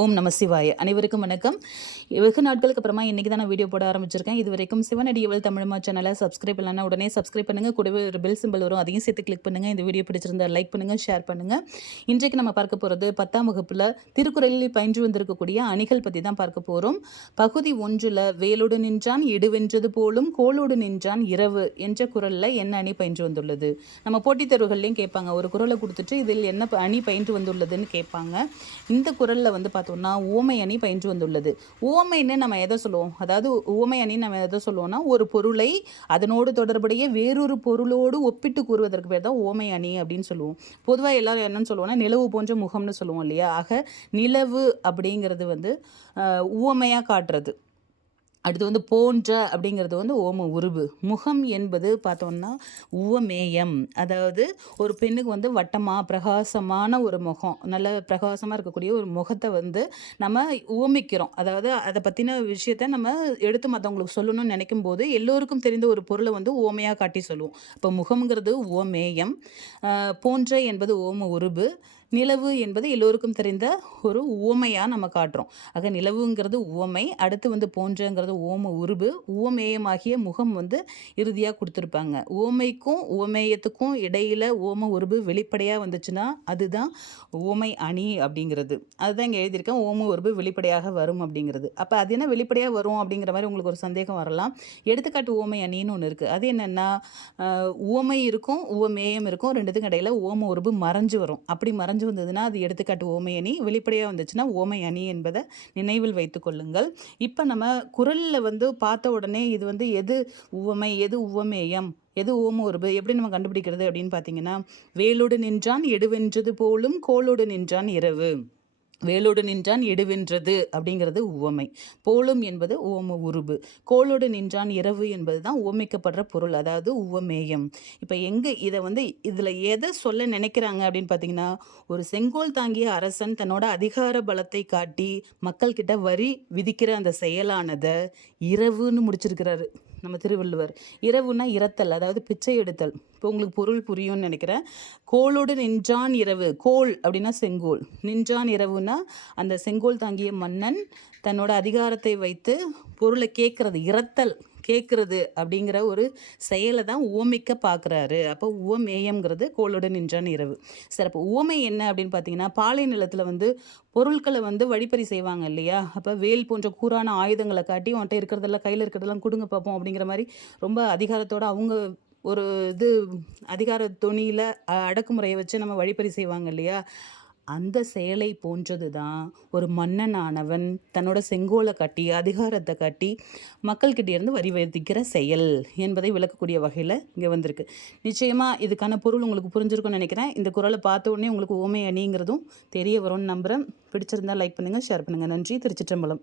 ஓம் நம சிவாய. அனைவருக்கும் வணக்கம். வெகு நாட்களுக்கு அப்புறமா இன்றைக்கி தான் நான் வீடியோ போட ஆரம்பிச்சிருக்கேன். இது வரைக்கும் சிவனடியவள் தமிழ்மா சேனலை சப்ஸ்கிரைப் இல்லைன்னா உடனே சப்ஸ்கிரைப் பண்ணுங்கள். கூடவே ஒரு பெல் சிம்பிள் வரும், அதையும் சேர்த்து கிளிக் பண்ணுங்கள். இந்த வீடியோ பிடிச்சிருந்தா லைக் பண்ணுங்கள், ஷேர் பண்ணுங்கள். இன்றைக்கு நம்ம பார்க்க போகிறது 10ஆம் வகுப்பில் திருக்குறளில் பயின்று வந்திருக்கக்கூடிய அணிகள் பற்றி தான் பார்க்க போகிறோம். பகுதி 1ல் வேலோடு நின்றான் இடுவென்றது போலும் கோலோடு நின்றான் இரவு என்ற குறளில் என்ன அணி பயின்று வந்துள்ளது? நம்ம போட்டித் தேர்வுகள்லையும் கேட்பாங்க. ஒரு குறளை கொடுத்துட்டு இதில் என்ன அணி பயின்று வந்துள்ளதுன்னு கேட்பாங்க. இந்த குறளில் பார்த்தோம்னா ஓமை அணி பயின்று வந்துள்ளது. ஓமைன்னு நம்ம எதை சொல்லுவோம்? அதாவது ஓமை அணி நம்ம எதை சொல்லுவோம்னா, ஒரு பொருளை அதனோடு தொடர்புடைய வேறொரு பொருளோடு ஒப்பிட்டு கூறுவதற்கு பேர் தான் ஓமை அணி அப்படின்னு சொல்லுவோம். பொதுவாக எல்லாரும் என்னன்னு சொல்லுவோம்னா, நிலவு போன்ற முகம்னு சொல்லுவோம் இல்லையா? ஆக நிலவு அப்படிங்கிறது உவமையாக காட்டுறது. அடுத்து போன்ற அப்படிங்கிறது ஓம உருவு. முகம் என்பது பார்த்தோம்னா உவமேயம். அதாவது ஒரு பெண்ணுக்கு வட்டமாக பிரகாசமான ஒரு முகம், நல்ல பிரகாசமாக இருக்கக்கூடிய ஒரு முகத்தை நம்ம உவமிக்கிறோம். அதாவது அதை பற்றின விஷயத்த நம்ம எடுத்து மற்றவங்களுக்கு சொல்லணும்னு நினைக்கும் போது எல்லோருக்கும் தெரிந்த ஒரு பொருளை ஓமையாக காட்டி சொல்லுவோம். இப்போ முகம்ங்கிறது உவமேயம், போன்ற என்பது ஓம உருவு, நிலவு என்பது எல்லோருக்கும் தெரிந்த ஒரு உவமையாக நம்ம காட்டுறோம். ஆக நிலவுங்கிறது உவமை, அடுத்து போன்றங்கிறது ஓம உருவு, உவமேயமாகிய முகம் இறுதியாக கொடுத்துருப்பாங்க. உவமைக்கும் உவமேயத்துக்கும் இடையில் ஓம உருவு வெளிப்படையாக வந்துச்சுன்னா அதுதான் உவமை அணி அப்படிங்கிறது. அதுதான் இங்கே எழுதியிருக்கேன், ஓம உருவு வெளிப்படையாக வரும் அப்படிங்கிறது. அப்போ அது என்ன வெளிப்படையாக வரும் அப்படிங்கிற மாதிரி உங்களுக்கு ஒரு சந்தேகம் வரலாம். எடுத்துக்காட்டு ஓமை அணின்னு ஒன்று இருக்குது. அது என்னென்னா, உவமை இருக்கும் உவமேயம் இருக்கும், ரெண்டுத்துக்கும் இடையில் ஓம உருவு மறைஞ்சு வரும். அப்படி மறைஞ்சு வந்ததுன்னா அது எடுத்துக்காட்டு ஓமை அணி, வெளிப்படையாக வந்துச்சுன்னா ஓமை அணி என்பதை நினைவில் வைத்துக் கொள்ளுங்கள். இப்போ நம்ம குறளில் பார்த்த உடனே இது எது உவமை எது உவமேயம் எது ஓம உருவு எப்படி நம்ம கண்டுபிடிக்கிறது அப்படின்னு பார்த்தீங்கன்னா, வேலோடு நின்றான் எடுவென்றது போலும் கோலோடு நின்றான் இரவு. வேலோடு நின்றான் எடுவென்றது அப்படிங்கிறது உவமை, போலும் என்பது ஓம உருவு, கோலோடு நின்றான் இரவு என்பது தான் ஓமிக்கப்படுற பொருள், அதாவது உவமேயம். இப்போ எங்கே இதை இதில் எதை சொல்ல நினைக்கிறாங்க அப்படின்னு பார்த்தீங்கன்னா, ஒரு செங்கோல் தாங்கிய அரசன் தன்னோட அதிகார பலத்தை காட்டி மக்கள்கிட்ட வரி விதிக்கிற அந்த செயலானதை இரவுன்னு முடிச்சிருக்கிறாரு நம்ம திருவள்ளுவர். இரவுனா இரத்தல், அதாவது பிச்சை எடுத்தல். இப்போ உங்களுக்கு பொருள் புரியும்னு நினைக்கிறேன். கோலோடு நின்றான் இரவு, கோல் அப்படின்னா செங்கோல், நின்றான் இரவுனா அந்த செங்கோல் தாங்கிய மன்னன் தன்னோட அதிகாரத்தை வைத்து பொருளை கேட்கறது, இரத்தல் கேட்குறது அப்படிங்கிற ஒரு செயலை தான் உவமிக்க பார்க்குறாரு. அப்போ உவமேயம்ங்கிறது கோலோடு நின்றான் இரவு. சரி, அப்போ உவமை என்ன அப்படின்னு பார்த்தீங்கன்னா, பாலை நிலத்தில் பொருட்களை வழிப்பறி செய்வாங்க இல்லையா? அப்போ வேல் போன்ற கூரான ஆயுதங்களை காட்டி உன்கிட்ட இருக்கிறதெல்லாம் கையில் இருக்கிறதெல்லாம் கொடுங்க பார்ப்போம் அப்படிங்கிற மாதிரி ரொம்ப அதிகாரத்தோடு அவங்க ஒரு அதிகார தொனியில் அடக்குமுறையை வச்சு நம்ம வழிப்பறி செய்வாங்க இல்லையா? அந்த செயலை போன்றது தான் ஒரு மன்னனானவன் தன்னோட செங்கோலை காட்டி அதிகாரத்தை காட்டி மக்கள்கிட்ட இருந்து வரி விதிக்கிற செயல் என்பதை விளக்கக்கூடிய வகையில் இங்கே வந்திருக்கு. நிச்சயமாக இதுக்கான பொருள் உங்களுக்கு புரிஞ்சிருக்கும்னு நினைக்கிறேன். இந்த குறளை பார்த்த உடனே உங்களுக்கு ஓமை அணிங்கிறதும் தெரிய வரும்னு நம்புகிறேன். பிடிச்சிருந்தால் லைக் பண்ணுங்கள், ஷேர் பண்ணுங்கள். நன்றி. திருச்சிற்றம்பலம்.